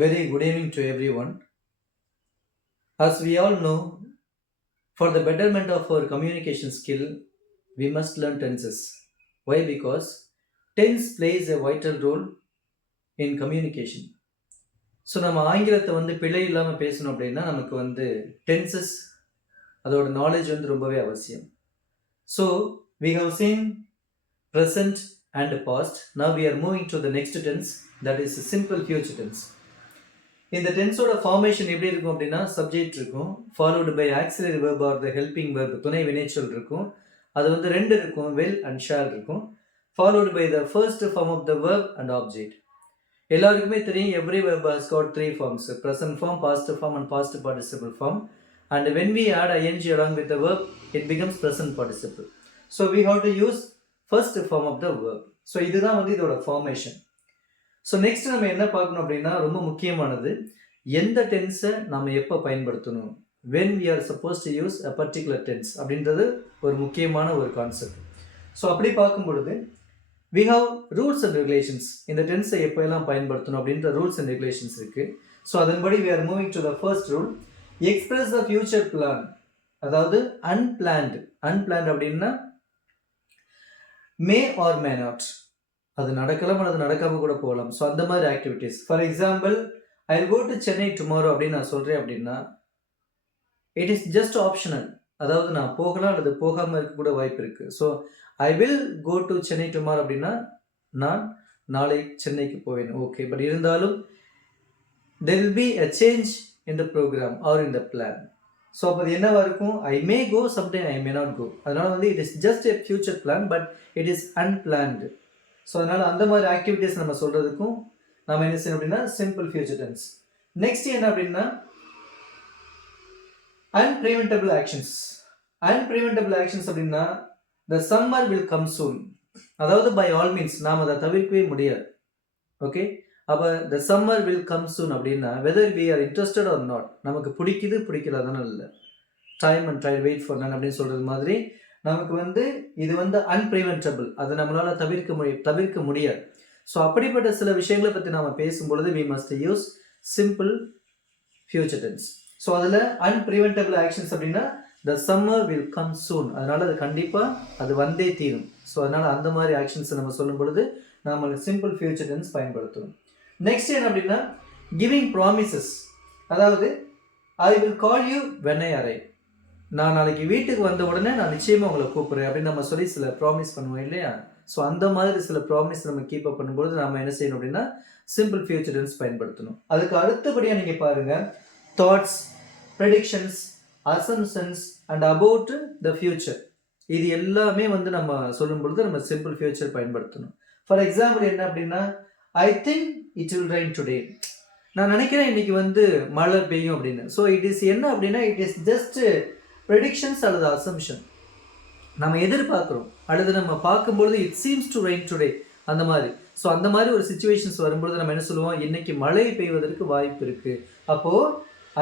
Very good evening to everyone. As we all know, for the betterment of our communication skill, we must learn tenses. Why? Because tense plays a vital role in communication. So நம்ம ஆங்கிலத்தை பிழை இல்லாமல் பேசணும் அப்படின்னா நமக்கு tenses அதோட knowledge ரொம்பவே அவசியம். So we have seen present and past. Now we are moving to the next tense, that is simple future tense. இந்த டென்ஸோட ஃபார்மேஷன் எப்படி இருக்கும் அப்படின்னா சப்ஜெக்ட் இருக்கும், followed by auxiliary verb or the helping verb, துணை வினைச்சொல் இருக்கும். அது ரெண்டு இருக்கும், வெல் அண்ட் ஷால் இருக்கும். Followed by the first form of the verb and object. எல்லாருக்குமே தெரியும் every verb has got three forms, present form, past form and past participle form. And when we add ing along with the verb, it becomes present participle. So we have to use first form of the verb. So இதுதான் இதோட formation. So next நம்ம என்ன பார்க்கணும் அப்படின்னா ரொம்ப முக்கியமானது, எந்த டென்ஸை நம்ம எப்போ பயன்படுத்தணும், when we are suppose to use a particular tense அப்படின்றது ஒரு முக்கியமான ஒரு கான்செப்ட். ஸோ அப்படி பார்க்கும் பொழுது we have rules and regulations. இந்த டென்ஸை எப்போ எல்லாம் பயன்படுத்தணும் அப்படின்ற ரூல்ஸ் அண்ட் ரெகுலேஷன்ஸ் இருக்குது. ஸோ அதன்படி we are moving to the first rule, express the future plan. அதாவது அன்பிளான்டு அப்படின்னா மே ஆர் மே நாட், அது நடக்கலாம் அல்லது நடக்காமல் கூட போகலாம். ஸோ அந்த மாதிரி activities. For example, I will go to Chennai tomorrow அப்படின்னு நான் சொல்கிறேன் அப்படின்னா இட் இஸ் ஜஸ்ட் ஆப்ஷனல். அதாவது நான் போகலாம் அல்லது போகாமல் இருக்க கூட வாய்ப்பு இருக்குது. So I will go to Chennai tomorrow அப்படின்னா நான் நாளை சென்னைக்கு போவேன், ஓகே. பட் இருந்தாலும் there will be a change in the program or in the plan. So அப்போ அது என்னவா இருக்கும், ஐ மே கோ, sometime I May not go. அதனால it is just a future plan, but it is unplanned. So அதனால் அந்த மாதிரி activities நம்ம சொல்கிறதுக்கும் நம்ம என்ன செய்யணும் அப்படின்னா சிம்பிள் ஃபியூச்சர் டென்ஸ். நெக்ஸ்ட் என்ன அப்படின்னா அன்பிரிவென்டபிள் ஆக்ஷன்ஸ். அன்பிரிவென்டபிள் ஆக்ஷன்ஸ் அப்படின்னா த சம்மர் வில் கம் சூன். அதாவது பை ஆல் மீன்ஸ் நாம் அதை தவிர்க்கவே முடியாது, ஓகே. அப்போ the summer will come soon அப்படின்னா whether we are interested or not, நமக்கு பிடிக்கல அதனால இல்லை, time and tide wait for none அப்படின்னு சொல்கிறது மாதிரி நமக்கு இது அன்பிரிவென்டபிள், அதை நம்மளால் தவிர்க்க முடியாது. ஸோ அப்படிப்பட்ட சில விஷயங்களை பற்றி நாம் பேசும்பொழுது we must use simple future tense. So அதில் அன்பிரிவென்டபிள் ஆக்ஷன்ஸ் அப்படின்னா the summer will come soon, அதனால் அது கண்டிப்பாக அது வந்தே தீரும். ஸோ அதனால் அந்த மாதிரி ஆக்ஷன்ஸை நம்ம சொல்லும் பொழுது நம்ம சிம்பிள் ஃபியூச்சர் டென்ஸ் பயன்படுத்தணும். நெக்ஸ்ட் என்ன அப்படின்னா கிவிங் ப்ராமிசஸ். அதாவது I will call you when I arrive, நான் நாளைக்கு வீட்டுக்கு வந்த உடனே நான் நிச்சயமாக உங்களை கூப்பிட்றேன் அப்படின்னு நம்ம சொல்லி சில ப்ராமிஸ் பண்ணுவோம் இல்லையா. ஸோ அந்த மாதிரி சில ப்ராமிஸ் நம்ம கீப் அப் பண்ணும்போது நம்ம என்ன செய்யணும் அப்படின்னா சிம்பிள் ஃபியூச்சர் டென்ஸ் பயன்படுத்தணும். அதுக்கு அடுத்தபடியாக நீங்கள் பாருங்கள், thoughts, predictions, assumptions and about the future. இது எல்லாமே நம்ம சொல்லும் பொழுது நம்ம சிம்பிள் ஃபியூச்சர் பயன்படுத்தணும். ஃபார் எக்ஸாம்பிள் என்ன அப்படின்னா I think it will rain today, நான் நினைக்கிறேன் இன்னைக்கு மழை பெய்யும் அப்படின்னு. ஸோ இட் இஸ் என்ன அப்படின்னா இட் இஸ் ஜஸ்ட் ப்ரெடிக்ஷன்ஸ் அல்லது அசம்ஷன். நம்ம எதிர்பார்க்குறோம் அல்லது நம்ம பார்க்கும்பொழுது it seems to rain today அந்த மாதிரி. ஸோ அந்த மாதிரி ஒரு சுச்சுவேஷன்ஸ் வரும்பொழுது நம்ம என்ன சொல்லுவோம், இன்னைக்கு மழை பெய்வதற்கு வாய்ப்பு இருக்குது, அப்போது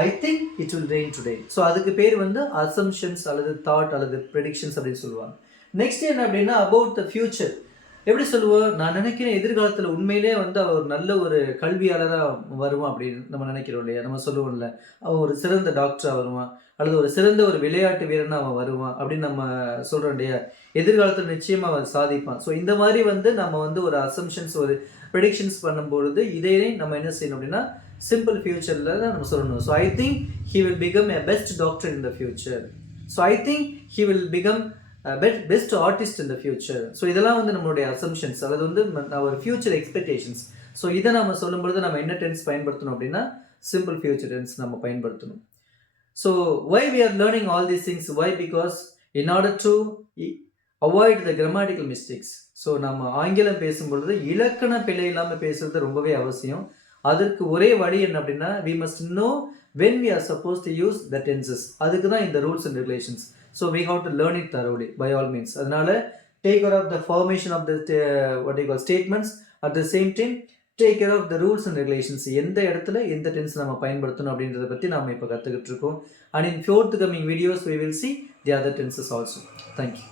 I think it will rain today. So அதுக்கு பேர் அசம்ஷன்ஸ் அல்லது தாட் அல்லது ப்ரெடிக்ஷன்ஸ் அப்படின்னு சொல்லுவாங்க. நெக்ஸ்ட் என்ன அப்படின்னா அபவுட் த ஃபியூச்சர். எப்படி சொல்லுவோம், நான் நினைக்கிறேன் எதிர்காலத்தில் உண்மையிலே அவர் நல்ல ஒரு கல்வியாளராக வருவான் அப்படின்னு நம்ம நினைக்கிறோம் இல்லையா. நம்ம சொல்லுவோம்ல, அவன் ஒரு சிறந்த டாக்டராக வருவான் அல்லது ஒரு சிறந்த ஒரு விளையாட்டு வீரனாக அவன் வருவான் அப்படின்னு நம்ம சொல்கிறோம் இல்லையா. எதிர்காலத்தில் நிச்சயமாக அவன் சாதிப்பான். ஸோ இந்த மாதிரி நம்ம ஒரு அசம்ஷன்ஸ் ஒரு ப்ரெடிக்ஷன்ஸ் பண்ணும்பொழுது இதையே நம்ம என்ன செய்யணும் அப்படின்னா சிம்பிள் ஃபியூச்சரில் தான் நம்ம சொல்லணும். So I think he will become a best doctor in the future. So I think he will become best artist in the future. So இதெல்லாம் நம்மளுடைய அசம்ஷன்ஸ் அல்லது ஒரு ஃபியூச்சர் எக்ஸ்பெக்டேஷன்ஸ். ஸோ இதை நம்ம சொல்லும்பொழுது நம்ம என்ன டென்ஸ் பயன்படுத்தணும் அப்படின்னா சிம்பிள் ஃபியூச்சர் டென்ஸ் நம்ம பயன்படுத்தணும். So why we are learning all these things? Why? Because in order to avoid the grammatical mistakes. So நம்ம ஆங்கிலம் பேசும்பொழுது இலக்கண பிழை இல்லாமல் பேசுறது ரொம்பவே அவசியம். அதற்கு ஒரே வழி என்ன அப்படின்னா we must know when we are supposed to use the tenses. அதுக்கு தான் இந்த rules and regulations. So we have to learn it thoroughly by all means. அதனால take care of the formation of the what you call statements, at the same time take care of the rules and regulations. எந்த இடத்துல எந்த tense நம்ம பயன்படுத்தணும் அப்படின்றத பற்றி நாம் இப்போ கற்றுக்கிட்டு இருக்கோம். And in forthcoming videos we will see the other tenses also. Thank you.